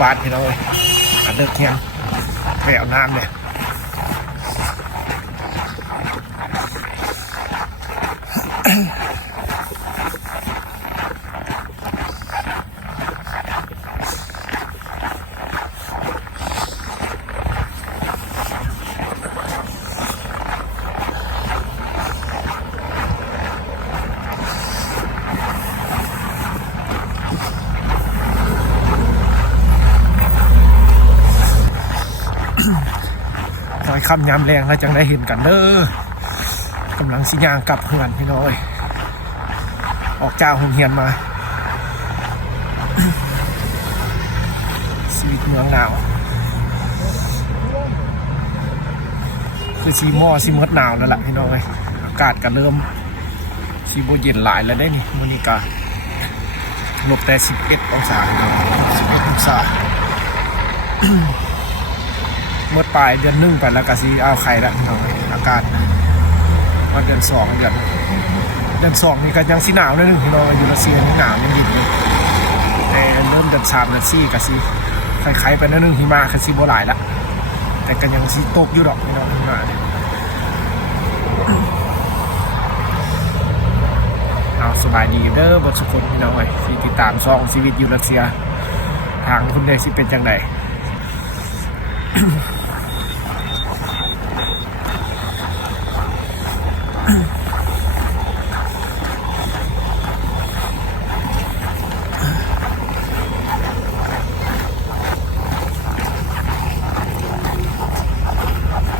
บ้านพี่น้องเลยเลิกเที่ยงไปเอาน้ำเนี่ยคำยามแรงแล้วจังได้เห็นกันเด้อกำลังสิย่างกลับเฮือนพี่น้อยออกจากโรงเรียนมาชีวิตเมืองหนาวคือซีมอซีเมิดหนาวแล้วล่ะพี่น้อยอากาศก็เริ่มซีโบเย็นหลายแล้วได้นี่วันนี้ก็ลบแต่11 องศา11 องศาเมื่อปลายเดือน 1ไปแล้วก็ซีเอาไข่ละพี่น้องอากาศมาเดือน 2เดือน 2นี่ก็ยังสีหนาวนิดนึงพี่น้องอยู่รัสเซียนี่หนาวยังดีเลยแต่เริ่มเดือน 3เดือน 4ก็ซีคล้ายๆไปนิดนึงหิมะก็ซีโบหลายละแต่ก็ยังซีตกอยู่ดอกพี่น้องหิมะเอาสบายดีเด้อบทสุขคนพี่น้องไว้ที่ติดตามช่องชีวิตอยู่รัสเซียทางคุณได้สิเป็นจังได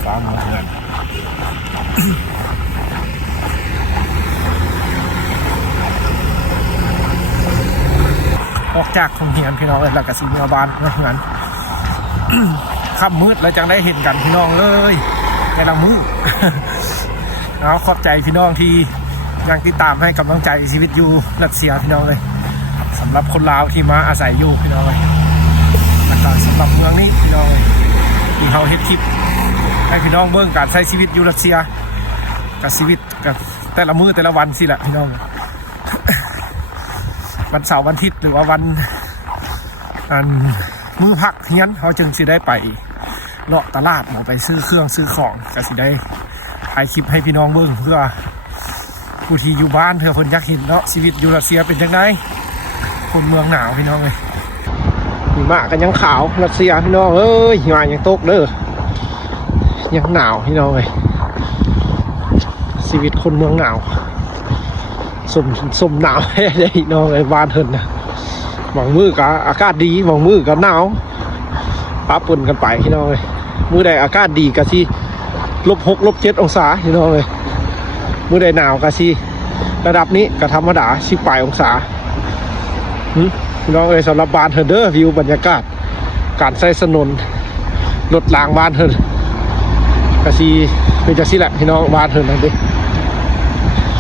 ฟ้ามาเถื่อนออกจากโรงเรียนพี่น้องเลยแล้วก็สิมาบ้านเมื่อนั้นค่ำมืดแล้วจังได้เห็นกันพี่น้องเลยในละมืดเอาขอบใจพี่น้องที่ยังติดตามให้กำลังใจชีวิตอยู่รัสเซียพี่น้องเลยสำหรับคนลาวที่มาอาศัยอยู่พี่น้องเลยแล้วก็สำหรับเมืองนี้พี่น้องเลยที่เขาเฮ็ดคลิปให้พี่น้องเบิ่งการใช้ชีวิตอยู่รัสเซียกับชีวิตกับแต่ละมื้อแต่ละวันสิแหละพี่น้องวันเสาร์วันอาทิตย์หรือว่าวันมื้อพักเฮียนเขาจึงสิได้ไปเลาะตลาดไปซื้อเครื่องซื้อของก็สิได้ถ่ายคลิปให้พี่น้องเบิ่งเพื่อผู้ที่อยู่บ้านเพื่อคนอยากเห็นเนาะชีวิตอยู่รัสเซียเป็นจังไงคนเมืองหนาวพี่น้องเลยหิมะกันยังขาวรัสเซียพี่น้องเอ้ยหิมะยังตกเด้อยังหนาวพี่น้องเลยชีวิตคนเมืองหนาวสมหนาวให้ได้พี่น้องเลยบ้านเฮินนะบางมื้อก็อากาศดีบางมื้อก็หนาวปะปนกันไปพี่น้องเลยมื้อใดอากาศดีก็สิ-6 -7 องศาพี่น้องเลยมื้อใดหนาวก็สิระดับนี้ก็ธรรมดา10 ปลายองศาพี่น้องเอ้ยสำหรับบ้านเฮินเด้อวิวบรรยากาศการใช้ถนนรถรางบ้านเฮินก็สิเป็นจังซี่แหละพี่น้องบ้านเฮินนั่นดิ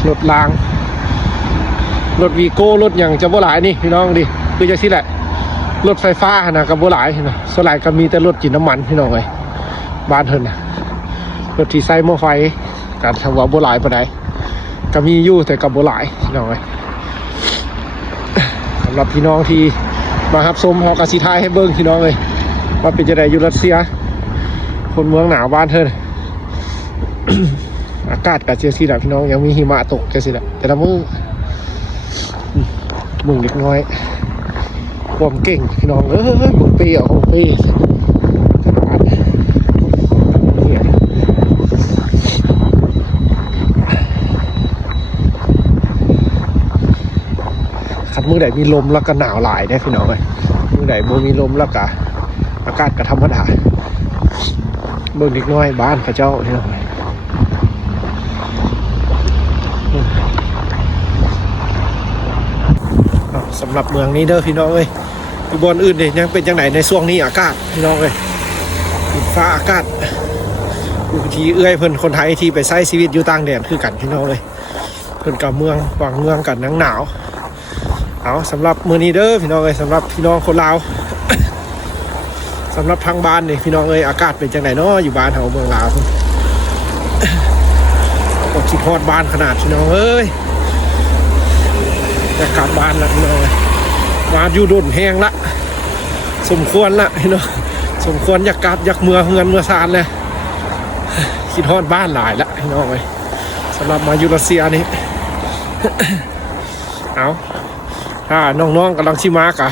รถรางรถวีโก้รถอย่างจะบ่หลายนี่พี่น้องดิคือจังซี่แหละรถไฟฟ้านะกับบ่หลายนะส่วนหลายก็มีแต่รถจินน้ำมันพี่น้องเอ้ยบ้านเฮินนะรถที่ใช้หม้อไฟการทำว่าบ่หลายปานใดก็มีอยู่แต่กับบ่หลายพี่น้องเอ้ยสำหรับพี่น้องที่มารับชมเฮาก็สิถ่ายให้เบิ่งพี่น้องเอ้ยว่าเป็นจังได๋อยู่รัสเซียคนเมืองหนาวบ้านเฮิน อากาศก็จังซี่แหละพี่น้องยังมีหิมะตกจังซี่แหละแต่ละมื้อมึงเล็กน้อยความเก่งพี่น้องมึงเปียของปีขัดมือใดมีลมแล้วก็หนาวหลายได้พี่น้องเลยมือใดบ่มีลมแล้วก็อากาศก็ธรรมดาเบิ่งเล็กน้อยบ้านพระเจ้าพี่น้องสำหรับเมืองนี้เด้อพี่น้องเอ้ยอยู่บนอื่นเนี่ยยังเป็นจังไหนในช่วงนี้อากาศพี่น้องเอ้ยฟ้าอากาศอยู่ที่เอื้อยเพิ่นคนไทยที่ไปใช้ชีวิตอยู่ต่างแดนคือกันพี่น้องเลยเพิ่นกับเมืองวางเมืองกันหนาวเอาสำหรับมื้อนี้เด้อพี่น้องเอ้ยสำหรับพี่น้องคนลาว สำหรับทางบ้านนี่พี่น้องเอ้ยอากาศเป็นจังไหนเนาะอยู่บ้านเฮาเมืองลาวก็คิดฮอดบ้านขนาดพี่น้องเอ้ยจะกลับบ้านแล้วพี่น้องบ้านอยู่ดนแห้งละ สมควรละพี่น้องสมควรอยากกลับอยากเมืองเงินเมืองซานเลยคิดฮอดบ้านหลายละพี่น้องเลยสำหรับมาอยู่รัสเซียนี่ เอาถ้าน้องๆกำลังชิมากะ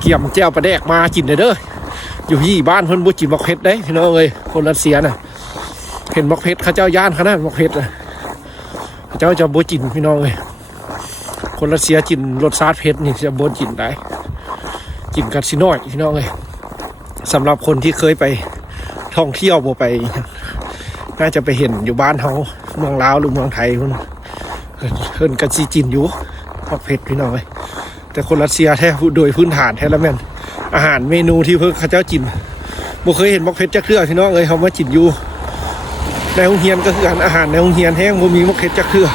เกี่ยมแจ้วปลาแดกมากินเด้ออยู่ที่บ้านเพิ่นบุจินมักเพชรได้พี่น้องเลยคนรัสเซียน่ะเห็นมักเพชรเขาเจ้าย่านขนาดมักเพชรน่ะเจ้าจะบุจินพี่น้องเลยคนรัสเซียกินรสชาติเพชรนี่จะบุจินได้กินกัดสิน้อยพี่น้องเลยสำหรับคนที่เคยไปท่องเที่ยวบ่ไปน่าจะไปเห็นอยู่บ้านเขาเมืองลาวหรือเมืองไทยเพิ่นกัดสิจินอยู่มักเพชรพี่น้องเลยแต่คนรัสเซียแท้โดยพื้นฐานแท้แล้วแม่นอาหารเมนูที่เพิ่งเขาเจ้าจินบ่เคยเห็นมักเพชรจักเทื่อพี่น้องเลยเขามาจินอยู่ในโรงเรียนก็คืออาหารในโรงเรียนแห้งบ่มีมักเพชรจักเทื่อ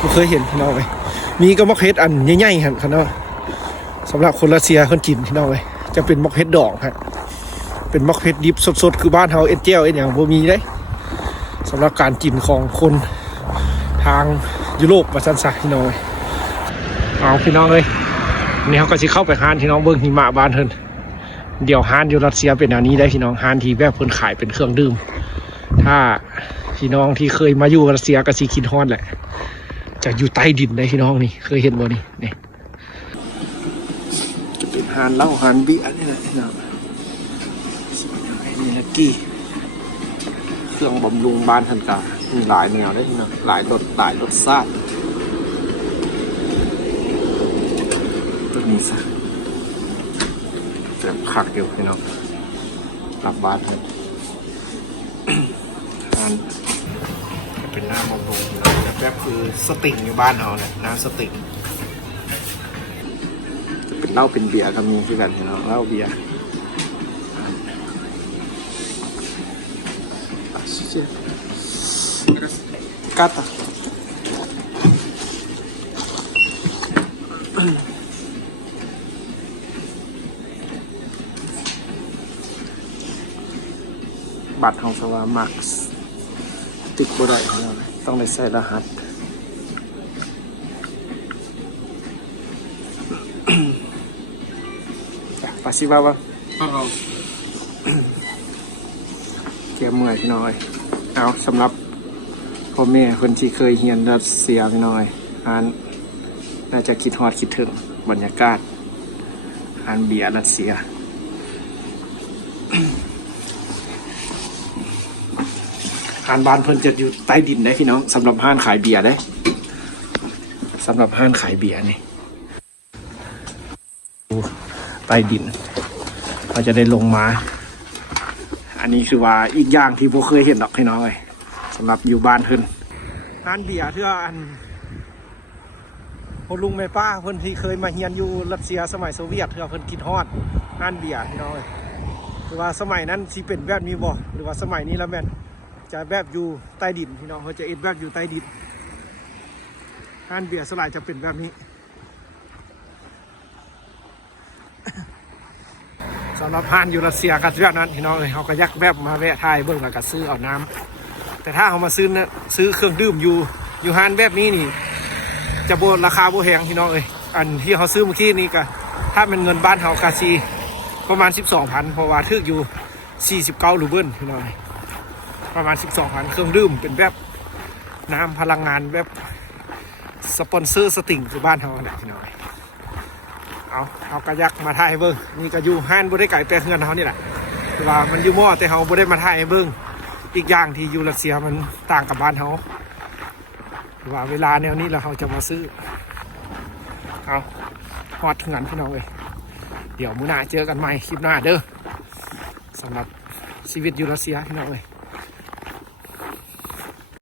บ่เคยเห็นพี่น้องเลยมีก็มักเพชรอันใหญ่ๆหั่นครับเนาะสำหรับคนรัสเซียคนกินพี่น้องเลยจะเป็นมักเพชรดอกฮะเป็นมักเพชรดิบสดๆคือบ้านเฮาเอ็ดเจียวเอ็ดหยังบ่มีได้สำหรับการกินของคนทางยุโรปว่าซั่นซะพี่น้องเลยเอาพี่น้องเลยนี่เขาก็สิเข้าไปฮานพี่น้องเบิ่งหิมะบ้านเพิ่นเดี๋ยวฮานอยู่รัสเซียเป็นอันนี้ได้พี่น้องฮานที่แบบเพิ่นขายเป็นเครื่องดื่มถ้าพี่น้องที่เคยมาอยู่รัสเซียก็สิคิดฮอดแหละจะอยู่ใต้ดินได้พี่น้องนี่เคยเห็นบ่นี่จะเป็นฮานเหล้าฮานเบียร์นี่แหละพี่น้องนี่ลักกี้เครื่องบำรุงบ้านเพิ่นก็มีหลายแนวได้พี่น้องหลายรสชาตินี่ซะเต็มคักอยู่พี่น้องกลับบ้านเลยทานเป็นน้ำบำรุงแบบคือสติงอยู่บ้านเราเนี่ยน้ำสติงจะเป็นเหล้าเป็นเบียร์ก็มีคือกันพี่น้องเหล้าเบียร์กัตบัตรของสวามักติดบ่ได้ต้องได้ใส่รหัสปาซิวาวะเกี่ยวเมื่อยพี่น้อยเอาสำหรับพ่อแม่คนที่เคยเรียนรัสเซียพี่น้อยน่าจะคิดฮอดคิดถึงบรรยากาศเบียร์รัสเซียห้านบ้านเพิ่นจะอยู่ใต้ดินได้พี่น้องสำหรับห้านขายเบียร์ได้สำหรับห้านขายเบียร์นี่ใต้ดินเราจะได้ลงมาอันนี้คือว่าอีกอย่างที่พวกเคยเห็นดอกพี่น้องเลยสำหรับอยู่บ้านเพิ่นห้านเบียร์เพื่อพ่อลุงแม่ป้าเพิ่นที่เคยมาเฮียนอยู่รัสเซียสมัยโซเวียตเพื่อเพิ่นคิดฮอดห้านเบียร์พี่น้องเลยคือว่าสมัยนั้นสิเป็นแบบนี้บ่หรือว่าสมัยนี้แล้วแม่นจะแบบอยู่ใต้ดินพี่น้องเขาจะเอ็ดแบบอยู่ใต้ดินห้านเบียร์สลายจะเป็นแบบนี้สำหรับห้านอยู่รัสเซียกับแบบนั้นพี่น้องเลยเขาก็ยักแบบมาแวะทายเบิ่งแล้วก็ซื้อเอาน้ำแต่ถ้าเขามาซื้อเครื่องดื่มอยู่ห้านแบบนี้นี่จะโบราคาโบแพงพี่น้องเลยอันที่เขาซื้อเมื่อกี้นี้ก็ถ้าเป็นเงินบ้านเขากาซีประมาณ 12,000 เพราะว่าทึกอยู่49รูเบิลพี่น้องประมาณ 12,000 เครื่องดื่มเป็นแบบน้ำพลังงานแบบสปอนเซอร์สติงคือบ้านเขาเนี่ยพี่น้อยเอากระยักมาถ่ายเบิ้งนี่ก็อยู่ห้านบริไก่แปลเงินเขานี่แหละคือว่ามันอยู่หม้อแต่เขาบริมาถ่ายเบิ้งอีกอย่างที่อยู่รัสเซียมันต่างกับบ้านเขาคือว่าเวลาแนวนี้เราจะมาซื้อเอาฮอดถึงนั้นพี่น้องเลยเดี๋ยวมื้อหน้าเจอกันใหม่คลิปหน้าเด้อสำหรับชีวิตอยู่รัสเซียพี่น้องเลย